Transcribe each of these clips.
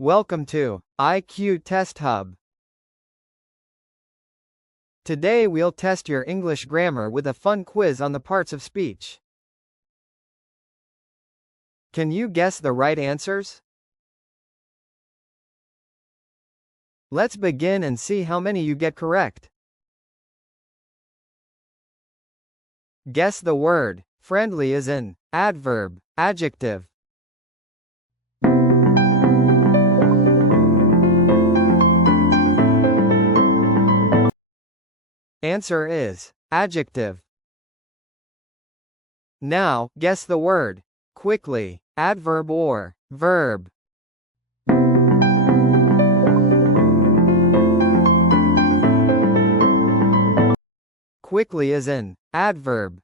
Welcome to IQ Test Hub. Today we'll test your English grammar with a fun quiz on the parts of speech. Can you guess the right answers? Let's begin and see how many you get correct. Guess the word. Friendly is an adverb, adjective. Answer is adjective. Now, guess the word. Quickly, adverb or verb. Quickly is an adverb.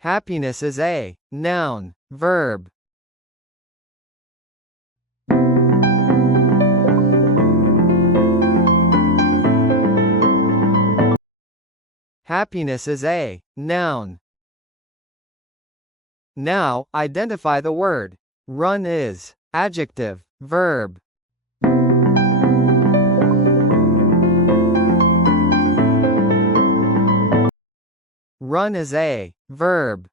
Happiness is a noun, verb. Happiness is a noun. Now, identify the word. Run is adjective, verb. Run is a verb.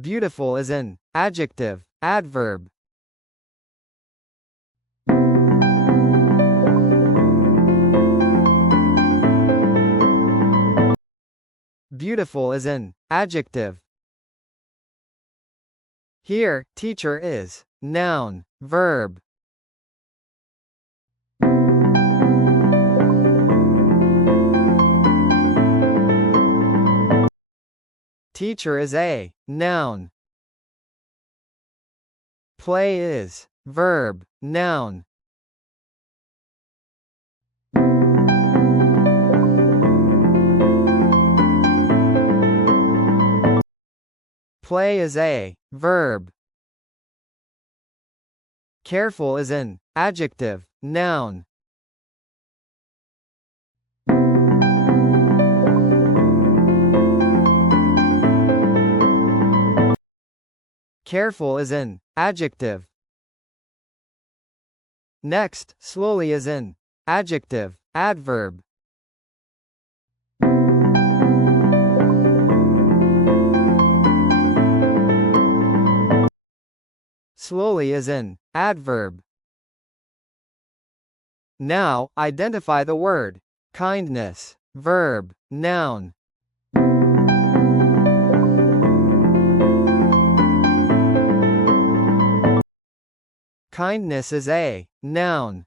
Beautiful is an adjective, adverb. Beautiful is an adjective. Here, teacher is noun, verb. Teacher is a noun. Play is verb, noun. Play is a verb. Careful is an adjective, noun. Careful is an adjective. Next, slowly is an adjective, adverb. Slowly is an adverb. Now, identify the word. Kindness, verb, noun. Kindness is a noun.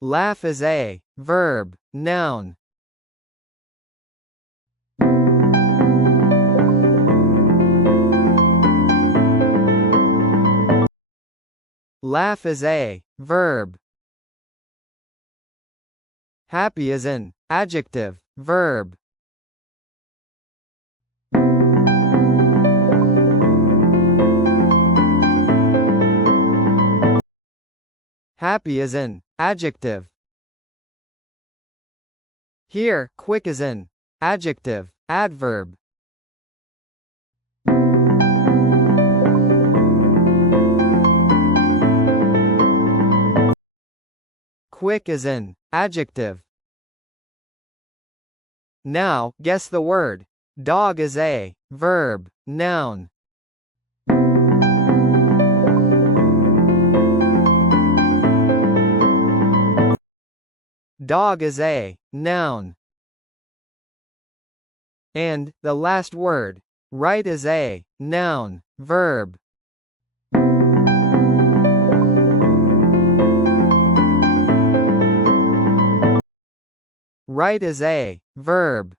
Laugh is a verb, noun. Laugh is a verb. Happy is an adjective, verb. Happy is an adjective. Here, quick is an adjective, adverb. Quick is an adjective. Now, guess the word. Dog is a verb, noun. Dog is a noun. And, the last word. Right is a noun, verb. Right is a verb.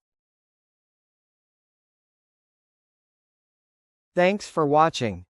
Thanks for watching.